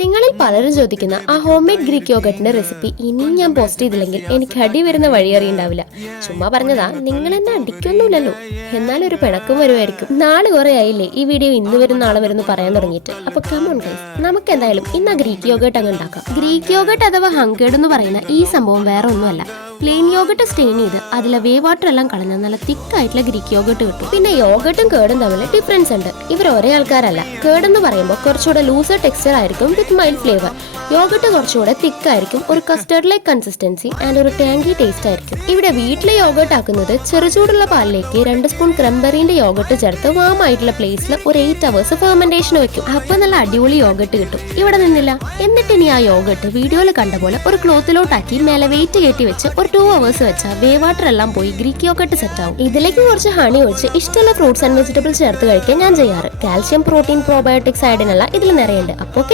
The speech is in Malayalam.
നിങ്ങളിൽ പലരും ചോദിക്കുന്ന ആ ഹോം മെയ്ഡ് ഗ്രീക്ക് യോഗട്ടിന്റെ റെസിപ്പി ഇനിയും ഞാൻ പോസ്റ്റ് ചെയ്തില്ലെങ്കിൽ എനിക്ക് അടി വരുന്ന വഴി അറിയണ്ടാവില്ല. ചുമ്മാ പറഞ്ഞതാ, നിങ്ങൾ എന്നെ അടിക്കൊന്നുമില്ലല്ലോ, എന്നാലും ഒരു പിണക്കം വരുമായിരിക്കും. നാളെ കുറെ ആയില്ലേ ഈ വീഡിയോ ഇന്ന് വരും നാളെ വരും പറയാൻ തുടങ്ങിയിട്ട്. അപ്പൊ കമോൺ ഗൈസ്, നമുക്ക് എന്തായാലും ഇന്ന് ആ ഗ്രീക്ക് യോഗട്ട് അങ്ങ് ഉണ്ടാക്കാം. ഗ്രീക്ക് യോഗട്ട് അഥവാ ഹങ്കേർഡ് എന്ന് പറയുന്ന ഈ സംഭവം വേറെ ഒന്നുമല്ല. പ്ലെയിൻ യോഗട്ട് സ്റ്റെയിൻ ചെയ്ത് അതിലെ വേ വാട്ടർ എല്ലാം കളഞ്ഞ നല്ല തിക്കായിട്ടുള്ള ഗ്രീക്ക് യോഗട്ട് കിട്ടും. പിന്നെ യോഗട്ടും കേടും തമ്മിൽ ഡിഫറൻസ് ഉണ്ട്. ഇവർ ഒരേ ആൾക്കാരല്ല. കേട് എന്ന് പറയുമ്പോൾ കുറച്ചുകൂടെ ലൂസർ ടെക്സ്ചർ ആയിരിക്കും വിത്ത് മൈൽഡ് ഫ്ലേവർ. യോഗട്ട് കുറച്ചുകൂടെ തിക്കായിരിക്കും, ഒരു കസ്റ്റർഡ് ലൈക്ക് കൺസിസ്റ്റൻസി ആൻഡ് ഒരു ടാങ്കി ടേസ്റ്റ് ആയിരിക്കും. ഇവിടെ വീട്ടിലെ യോഗട്ട് ആക്കുന്നത് ചെറുചൂടുള്ള പാലിലേക്ക് 2 സ്പൂൺ ക്രംബെറിന്റെ യോഗട്ട് ചേർത്ത് വാം ആയിട്ടുള്ള പ്ലേസിൽ ഒരു 8 hours ഫെർമെന്റേഷൻ വെക്കും. അപ്പൊ നല്ല അടിപൊളി യോഗട്ട് കിട്ടും. ഇവിടെ നിന്നില്ല. എന്നിട്ട് ഇനി ആ യോഗട്ട് വീഡിയോയിൽ കണ്ട പോലെ ഒരു ക്ലോത്തിലോട്ടാക്കി മേലെ വെയിറ്റ് കയറ്റി വെച്ച് ഒരു 2 hours വെച്ചാൽ വേ വാട്ടർ എല്ലാം പോയി ഗ്രീക്ക് യോഗട്ട് സെറ്റ് ആവും. ഇതിലേക്ക് കുറച്ച് ഹണി ഒഴിച്ച് ഇഷ്ടമുള്ള ഫ്രൂട്ട്സ് ആൻഡ് വെജിറ്റബിൾസ് ചേർത്ത് കഴിക്കാൻ ഞാൻ ചെയ്യാറ്. കാൽഷ്യം, പ്രോട്ടീൻ, പ്രോബയോട്ടിക്സ്, അയഡിൻ എല്ലാം ഇതിൽ നിറയുണ്ട്. അപ്പോൾ